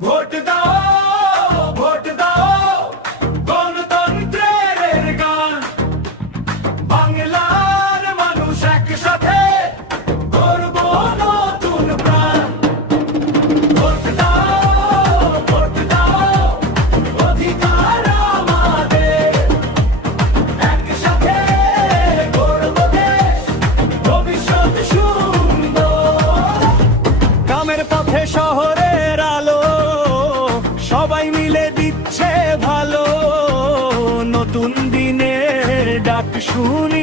vote দাও vote দাও গণতন্ত্রের গান বাংলার মানুষ একসাথে গর্ব নতুন প্রাণ ভোট দাও অধিকার আমাদের একসাথে গর্ব দেশ ভবিষ্যৎ সুন্দর কামের পথে শহরের আলো সবাই মিলে দিচ্ছে ভালো নতুন দিনের ডাক শুনি